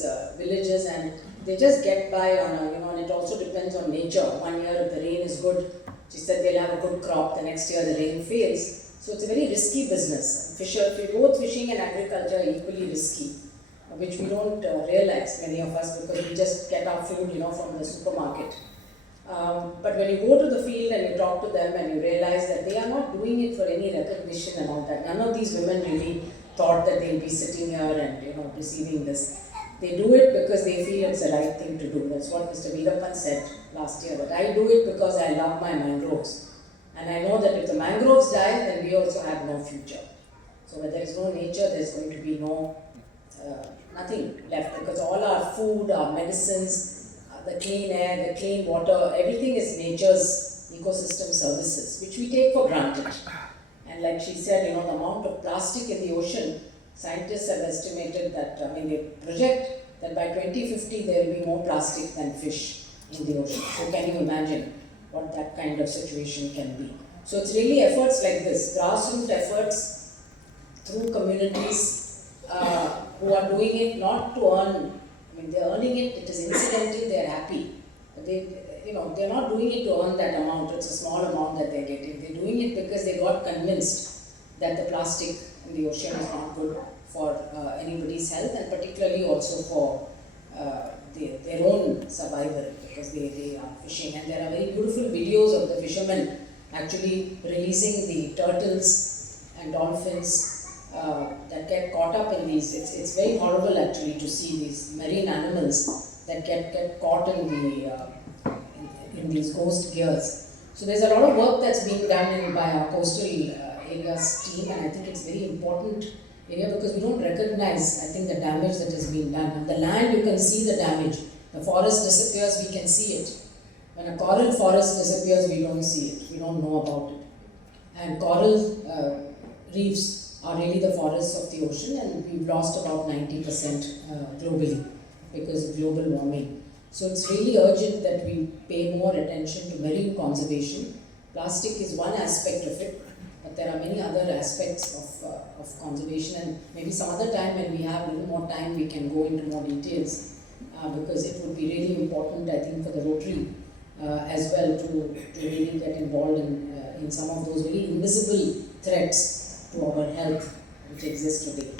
these villages, and they just get by on a, and it also depends on nature. One year if the rain is good, she said they'll have a good crop, the next year the rain fails. So it's a very risky business. Both fishing and agriculture are equally risky, which we don't realize, many of us, because we just get our food, from the supermarket. But when you go to the field and you talk to them and you realize that they are not doing it for any recognition and all that. None of these women really thought that they'll be sitting here and receiving this. They do it because they feel it's the right thing to do. That's what Mr. Veerapan said last year. But I do it because I love my mangroves. And I know that if the mangroves die, then we also have no future. So where there is no nature, there's going to be nothing left, because all our food, our medicines, the clean air, the clean water, everything is nature's ecosystem services, which we take for granted. And like she said, the amount of plastic in the ocean, scientists have estimated that, they project that by 2050 there will be more plastic than fish in the ocean. So can you imagine what that kind of situation can be? So it's really efforts like this, grassroots efforts through communities who are doing it not to earn. They're earning it, it is incidental, they're happy. But they're not doing it to earn that amount, it's a small amount that they're getting. They're doing it because they got convinced that the plastic in the ocean is not good for anybody's health, and particularly also for their own survival, because they are fishing. And there are very beautiful videos of the fishermen actually releasing the turtles and dolphins that get caught up in these. It's very horrible actually to see these marine animals that get caught in these ghost gears. So there's a lot of work that's being done by our coastal areas team, and I think it's very important area because we don't recognize, I think, the damage that has been done. On the land you can see the damage. The forest disappears, we can see it. When a coral forest disappears, we don't see it. We don't know about it. And coral reefs are really the forests of the ocean, and we've lost about 90% globally because of global warming. So it's really urgent that we pay more attention to marine conservation. Plastic is one aspect of it, but there are many other aspects of conservation, and maybe some other time when we have a little more time we can go into more details because it would be really important, I think, for the Rotary as well to really get involved in some of those very invisible threats to our health which exist today.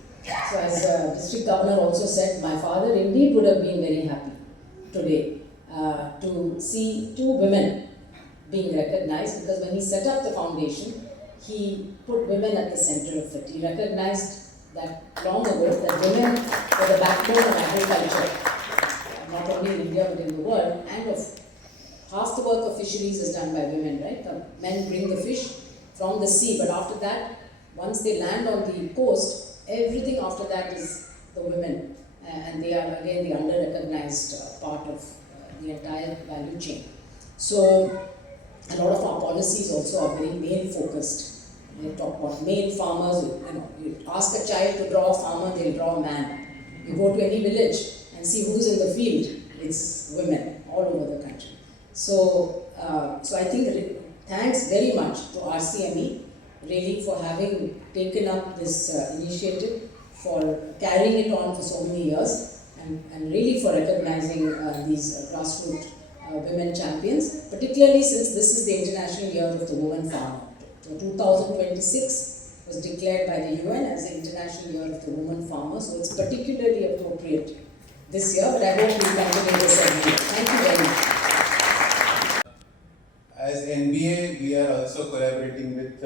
So as District Governor also said, my father indeed would have been very happy today to see two women being recognized, because when he set up the foundation, he put women at the center of it. He recognized that long ago that women were the backbone of agriculture, not only in India but in the world, and of half the work of fisheries is done by women, right? The men bring the fish from the sea, but after that, once they land on the coast, everything after that is the women, and they are again the under-recognized part of the entire value chain. So a lot of our policies also are very male-focused. They talk about male farmers. You ask a child to draw a farmer, they'll draw a man. You go to any village and see who's in the field, it's women all over the country. So I think thanks very much to RCME really for having taken up this initiative, for carrying it on for so many years, and really for recognizing these grassroots women champions, particularly since this is the International Year of the Woman Farmer. So 2026 was declared by the UN as the International Year of the Woman Farmer, so it's particularly appropriate this year, but I hope we continue this every year. Thank you very much. As NBA, we are also collaborating with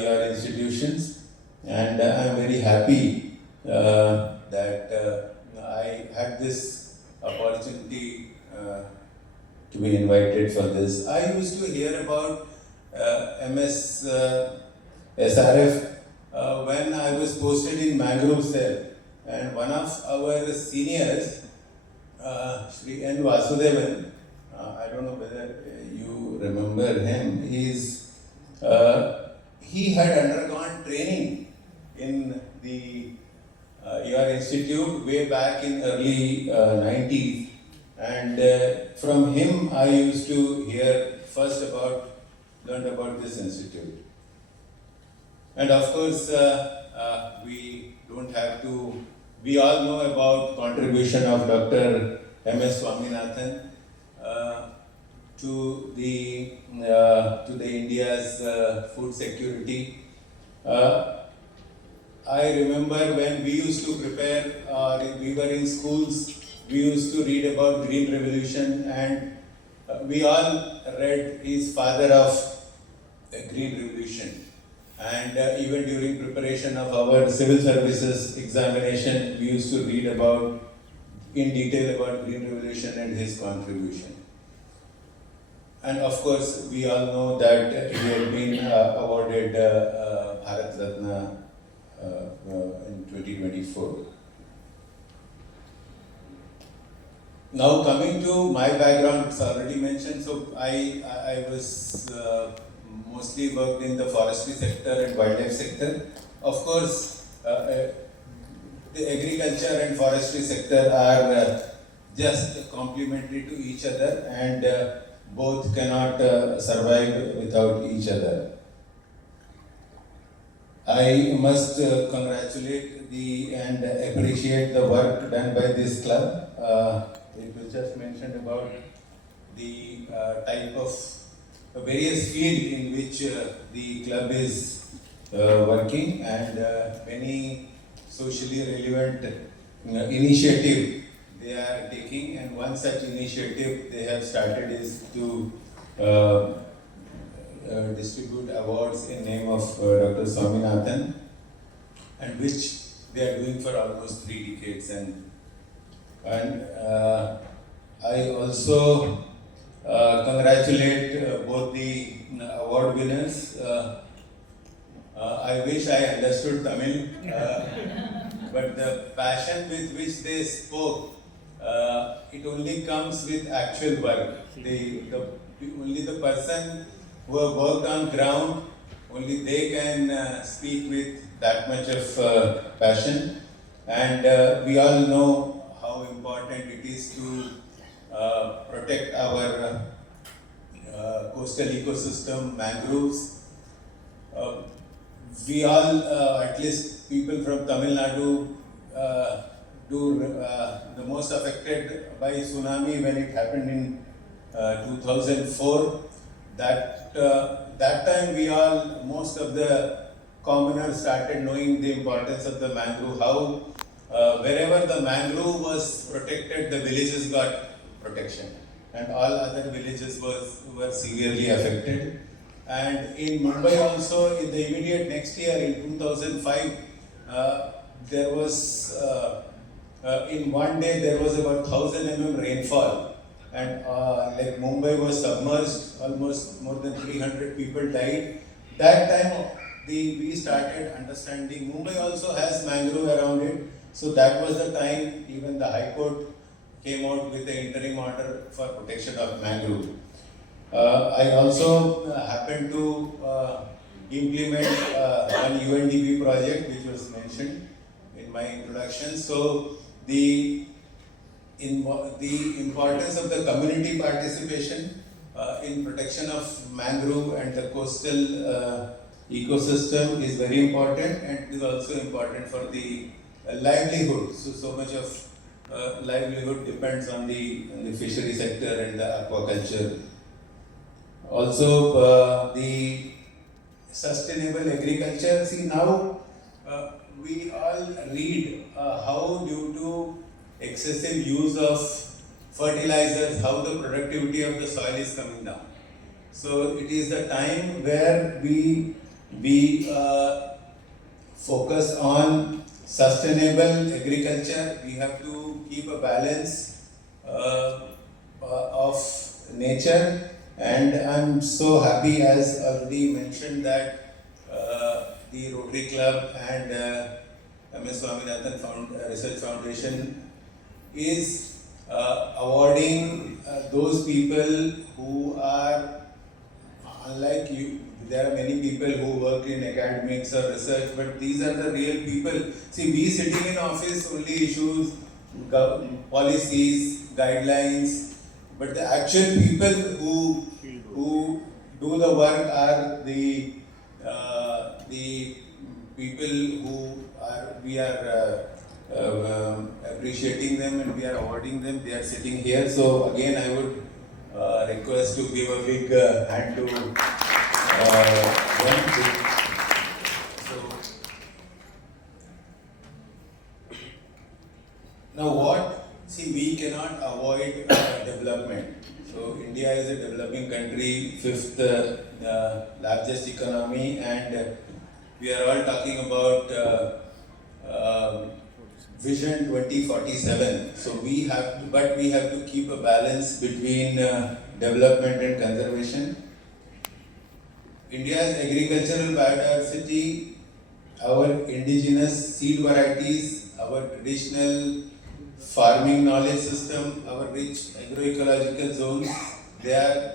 your institutions, and I'm very happy that I had this opportunity to be invited for this. I used to hear about MS SRF when I was posted in Mangrove Cell, and one of our seniors, Sri N. Vasudevan, I don't know whether you remember him, he had undergone training in the your institute way back in early 90s, and from him I used to hear learned about this institute. And of course we all know about contributions contribution of Dr. M.S. Swaminathan to the India's food security. I remember when we used to prepare, we were in schools, we used to read about Green Revolution, and we all read his father of the Green Revolution. And even during preparation of our civil services examination, we used to read in detail about Green Revolution and his contribution. And of course, we all know that he had been awarded Bharat Ratna in 2024. Now coming to my background, it's already mentioned, so I was mostly worked in the forestry sector and wildlife sector. Of course, the agriculture and forestry sector are just complementary to each other, and both cannot survive without each other. I must congratulate and appreciate the work done by this club. It was just mentioned about the type of various field in which the club is working, and many socially relevant initiative they are taking, and one such initiative they have started is to distribute awards in name of Dr. Swaminathan, and which they are doing for almost 3 decades. And I also congratulate both the award winners. I wish I understood Tamil, but the passion with which they spoke, it only comes with actual work. Only the person who have worked on ground, only they can speak with that much of passion. And we all know how important it is to protect our coastal ecosystem, mangroves. We all, at least people from Tamil Nadu, the most affected by tsunami when it happened in 2004. That time most of the commoners started knowing the importance of the mangrove, how wherever the mangrove was protected, the villages got protection, and all other villages were severely affected. And in Mumbai also, in the immediate next year, in 2005, there was, in one day, there was about 1000 mm rainfall. And like Mumbai was submerged, almost more than 300 people died. That time, we started understanding, Mumbai also has mangrove around it. So that was the time even the High Court came out with an interim order for protection of mangrove. I also happened to implement one UNDP project which was mentioned in my introduction. So the importance of the community participation in protection of mangrove and the coastal ecosystem is very important, and it is also important for the livelihood. So much of livelihood depends on the fishery sector and the aquaculture. Also, the sustainable agriculture. See, now we all read how due to excessive use of fertilizers, how the productivity of the soil is coming down. So it is the time where we focus on sustainable agriculture. We have to keep a balance of nature, and I'm so happy, as already mentioned, that the Rotary Club and M.S. Swaminathan Research Foundation is awarding those people who are unlike you. There are many people who work in academics or research, but these are the real people. See, we sitting in office only issues policies, guidelines, but the actual people who do the work are the people who are appreciating them and we are awarding them. They are sitting here. So again, I would request to give a big hand to them. So now what? See, we cannot avoid development. So India is a developing country, fifth largest economy, and we are all talking about Vision 2047. So we have to keep a balance between development and conservation. India's agricultural biodiversity, our indigenous seed varieties, our traditional farming knowledge system, our rich agroecological zones, they are